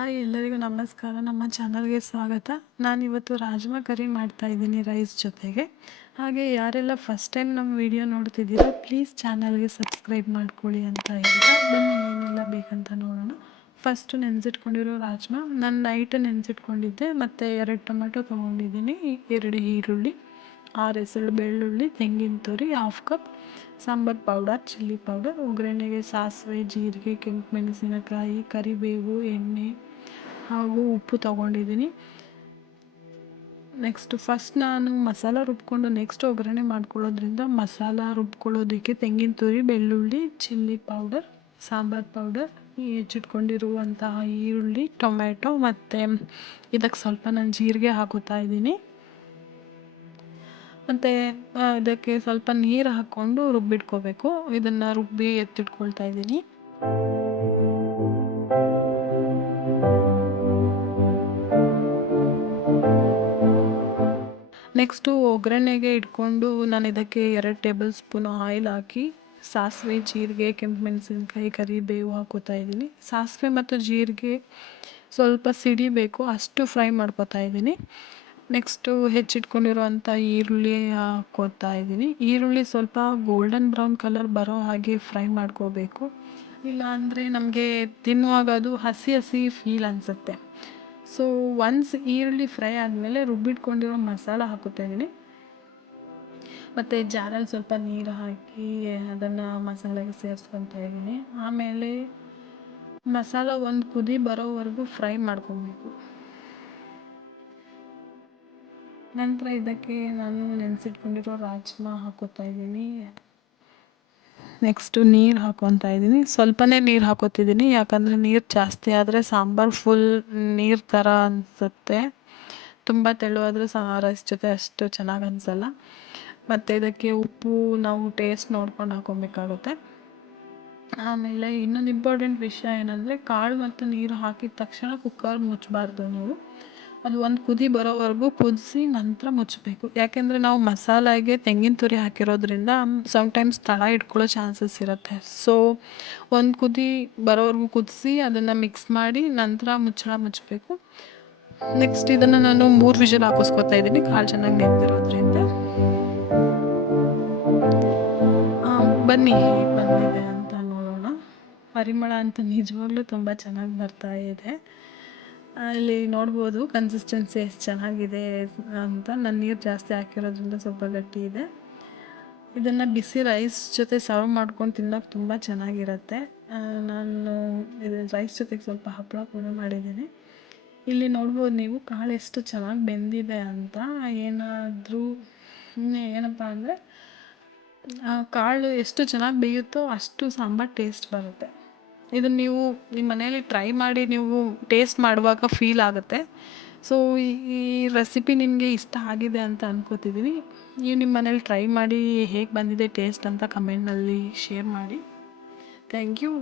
Hi ಎಲ್ಲರಿಗೂ ನಮಸ್ಕಾರ. ನಮ್ಮ ಚಾನಲ್ಗೆ ಸ್ವಾಗತ. ನಾನಿವತ್ತು ರಾಜ್ಮಾ ಕರಿ ಮಾಡ್ತಾಯಿದ್ದೀನಿ ರೈಸ್ ಜೊತೆಗೆ. ಹಾಗೆ ಯಾರೆಲ್ಲ ಫಸ್ಟ್ ಟೈಮ್ ನಮ್ಮ ವಿಡಿಯೋ ನೋಡ್ತಿದ್ದೀರೋ ಪ್ಲೀಸ್ ಚಾನಲ್ಗೆ ಸಬ್ಸ್ಕ್ರೈಬ್ ಮಾಡ್ಕೊಳ್ಳಿ ಅಂತ ಹೇಳ್ತಾ ಬನ್ನಿ ಏನೆಲ್ಲ ಬೇಕಂತ ನೋಡೋಣ. ಫಸ್ಟು ನೆನೆಸಿಟ್ಕೊಂಡಿರೋ ರಾಜ್ಮಾ ನಾನು ನೈಟ್ ನೆನೆಸಿಟ್ಕೊಂಡಿದ್ದೆ, ಮತ್ತು 2 ಟೊಮೆಟೊ ತೊಗೊಂಡಿದ್ದೀನಿ, 2 ಈರುಳ್ಳಿ, 6 ಎಸಳು ಬೆಳ್ಳುಳ್ಳಿ, ತೆಂಗಿನ ತುರಿ, 1/2 cup sambar powder, chilli powder, ಒಗ್ಗರಣೆಗೆ ಸಾಸಿವೆ, ಜೀರಿಗೆ, ಕೆಂಪು ಮೆಣಸಿನಕಾಯಿ, ಕರಿಬೇವು, ಎಣ್ಣೆ ಹಾಗೂ ಉಪ್ಪು ತೊಗೊಂಡಿದ್ದೀನಿ. ನೆಕ್ಸ್ಟು ಫಸ್ಟ್ ನಾನು ಮಸಾಲ ರುಬ್ಕೊಂಡು ನೆಕ್ಸ್ಟ್ ಒಗ್ಗರಣೆ ಮಾಡ್ಕೊಳ್ಳೋದ್ರಿಂದ ಮಸಾಲ ರುಬ್ಕೊಳ್ಳೋದಕ್ಕೆ ತೆಂಗಿನ ತುರಿ, ಬೆಳ್ಳುಳ್ಳಿ, ಚಿಲ್ಲಿ ಪೌಡರ್, ಸಾಂಬಾರು ಪೌಡರ್, ಹೆಚ್ಚಿಟ್ಕೊಂಡಿರುವಂತಹ ಈರುಳ್ಳಿ, ಟೊಮೆಟೊ ಮತ್ತು ಇದಕ್ಕೆ ಸ್ವಲ್ಪ ನಾನು ಜೀರಿಗೆ ಹಾಕೋತಾ ಇದ್ದೀನಿ. ಮತ್ತು ಇದಕ್ಕೆ ಸ್ವಲ್ಪ ನೀರು ಹಾಕ್ಕೊಂಡು ರುಬ್ಬಿಟ್ಕೋಬೇಕು. ಇದನ್ನು ರುಬ್ಬಿ ಎತ್ತಿಟ್ಕೊಳ್ತಾ ಇದ್ದೀನಿ. ನೆಕ್ಸ್ಟು ಒಗ್ಗರಣೆಗೆ ಇಟ್ಕೊಂಡು ನಾನು ಇದಕ್ಕೆ 2 ಟೇಬಲ್ ಸ್ಪೂನ್ ಆಯಿಲ್ ಹಾಕಿ ಸಾಸಿವೆ, ಜೀರಿಗೆ, ಕೆಂಪು ಮೆಣಸಿನ್ಕಾಯಿ, ಕರಿಬೇವು ಹಾಕೋತಾ ಇದ್ದೀನಿ. ಸಾಸಿವೆ ಮತ್ತು ಜೀರಿಗೆ ಸ್ವಲ್ಪ ಸಿಡಿಬೇಕು ಅಷ್ಟು ಫ್ರೈ ಮಾಡ್ಕೋತಾ ಇದ್ದೀನಿ. ನೆಕ್ಸ್ಟು ಹೆಚ್ಚಿಟ್ಕೊಂಡಿರುವಂಥ ಈರುಳ್ಳಿ ಹಾಕ್ಕೋತಾ ಇದ್ದೀನಿ. ಈರುಳ್ಳಿ ಸ್ವಲ್ಪ ಗೋಲ್ಡನ್ ಬ್ರೌನ್ ಕಲರ್ ಬರೋ ಹಾಗೆ ಫ್ರೈ ಮಾಡ್ಕೋಬೇಕು, ಇಲ್ಲ ಅಂದರೆ ನಮಗೆ ತಿನ್ನುವಾಗ ಅದು ಹಸಿ ಹಸಿ ಫೀಲ್ ಅನಿಸುತ್ತೆ. ಸೊ ಒನ್ಸ್ ಈರುಳ್ಳಿ ಫ್ರೈ ಆದಮೇಲೆ ರುಬ್ಬಿಟ್ಕೊಂಡಿರೋ ಮಸಾಲ ಹಾಕೋತಾ ಇದ್ದೀನಿ. ಮತ್ತು ಜಾರಲ್ಲಿ ಸ್ವಲ್ಪ ನೀರು ಹಾಕಿ ಅದನ್ನು ಮಸಾಲೆಗೆ ಸೇರಿಸ್ಕೊತಾ ಇದ್ದೀನಿ. ಆಮೇಲೆ ಮಸಾಲ ಒಂದು ಕುದಿ ಬರೋವರೆಗೂ ಫ್ರೈ ಮಾಡ್ಕೊಬೇಕು. ನಂತರ ಇದಕ್ಕೆ ನಾನು ನೆನೆಸಿಟ್ಕೊಂಡಿರೋ ರಾಜ್ಮಾ ಹಾಕೋತಾ ಇದ್ದೀನಿ. ನೆಕ್ಸ್ಟು ನೀರು ಹಾಕ್ಕೊತಾ ಇದ್ದೀನಿ. ಸ್ವಲ್ಪನೇ ನೀರು ಹಾಕೋತಿದ್ದೀನಿ, ಯಾಕಂದರೆ ನೀರು ಜಾಸ್ತಿ ಆದರೆ ಸಾಂಬಾರು ಫುಲ್ ನೀರು ಥರ ಅನಿಸುತ್ತೆ. ತುಂಬ ತೆಳುವಾದರೆ ರೈಸ್ ಜೊತೆ ಅಷ್ಟು ಚೆನ್ನಾಗಿ ಅನಿಸಲ್ಲ. ಮತ್ತು ಇದಕ್ಕೆ ಉಪ್ಪು ನಾವು ಟೇಸ್ಟ್ ನೋಡ್ಕೊಂಡು ಹಾಕ್ಕೊಬೇಕಾಗುತ್ತೆ. ಆಮೇಲೆ ಇನ್ನೊಂದು ಇಂಪಾರ್ಟೆಂಟ್ ವಿಷಯ ಏನಂದರೆ ಕಾಳು ಮತ್ತು ನೀರು ಹಾಕಿದ ತಕ್ಷಣ ಕುಕ್ಕರ್ ಮುಚ್ಚಬಾರ್ದು ನೀವು. ಅದು ಒಂದು ಕುದಿ ಬರೋವರೆಗೂ ಕುದಿಸಿ ನಂತರ ಮುಚ್ಚಬೇಕು. ಯಾಕೆಂದರೆ ನಾವು ಮಸಾಲೆಗೆ ತೆಂಗಿನ ತುರಿ ಹಾಕಿರೋದ್ರಿಂದ ಸಮ್ಟೈಮ್ಸ್ ತಳ ಇಟ್ಕೊಳ್ಳೋ ಚಾನ್ಸಸ್ ಇರುತ್ತೆ. ಸೊ ಒಂದು ಕುದಿ ಬರೋವರೆಗೂ ಕುದಿಸಿ ಅದನ್ನು ಮಿಕ್ಸ್ ಮಾಡಿ ನಂತರ ಮುಚ್ಚಳ ಮುಚ್ಚಬೇಕು. ನೆಕ್ಸ್ಟ್ ಇದನ್ನು ನಾನು 3 ವಿಷಲ್ ಹಾಕಿಸ್ಕೊತಾ ಇದ್ದೀನಿ, ಕಾಳು ಚೆನ್ನಾಗಿ ನೆಂದಿರೋದ್ರಿಂದ. ಬನ್ನಿ ಹೇಗೆ ಬಂದಿದೆ ಅಂತ ನೋಡೋಣ. ಪರಿಮಳ ಅಂತೂ ನಿಜವಾಗ್ಲೂ ತುಂಬ ಚೆನ್ನಾಗಿ ಬರ್ತಾ ಇದೆ. ಅಲ್ಲಿ ನೋಡ್ಬೋದು ಕನ್ಸಿಸ್ಟೆನ್ಸಿ ಎಷ್ಟು ಚೆನ್ನಾಗಿದೆ ಅಂತ. ನಾನು ನೀರು ಜಾಸ್ತಿ ಹಾಕಿರೋದ್ರಿಂದ ಸ್ವಲ್ಪ ಗಟ್ಟಿ ಇದೆ. ಇದನ್ನು ಬಿಸಿ ರೈಸ್ ಜೊತೆ ಸರ್ವ್ ಮಾಡ್ಕೊಂಡು ತಿನ್ನೋಕೆ ತುಂಬ ಚೆನ್ನಾಗಿರುತ್ತೆ. ನಾನು ಇದು ರೈಸ್ ಜೊತೆಗೆ ಸ್ವಲ್ಪ ಹಪ್ಪಳ ಕೂಡ ಮಾಡಿದ್ದೀನಿ. ಇಲ್ಲಿ ನೋಡ್ಬೋದು ನೀವು ಕಾಳು ಎಷ್ಟು ಚೆನ್ನಾಗಿ ಬೆಂದಿದೆ ಅಂತ. ಏನಾದರೂ ಏನಪ್ಪ ಅಂದರೆ ಕಾಳು ಎಷ್ಟು ಚೆನ್ನಾಗಿ ಬೇಯುತ್ತೋ ಅಷ್ಟು ಸಾಂಬಾರು ಟೇಸ್ಟ್ ಬರುತ್ತೆ. ಇದನ್ನು ನೀವು ನಿಮ್ಮ ಮನೇಲಿ ಟ್ರೈ ಮಾಡಿ ನೀವು ಟೇಸ್ಟ್ ಮಾಡುವಾಗ ಫೀಲ್ ಆಗುತ್ತೆ. ಸೊ ಈ ರೆಸಿಪಿ ನಿಮಗೆ ಇಷ್ಟ ಆಗಿದೆ ಅಂತ ಅನ್ಕೋತಿದ್ದೀನಿ. ನೀವು ನಿಮ್ಮ ಮನೇಲಿ ಟ್ರೈ ಮಾಡಿ ಹೇಗೆ ಬಂದಿದೆ ಟೇಸ್ಟ್ ಅಂತ ಕಮೆಂಟ್ನಲ್ಲಿ ಶೇರ್ ಮಾಡಿ. Thank you.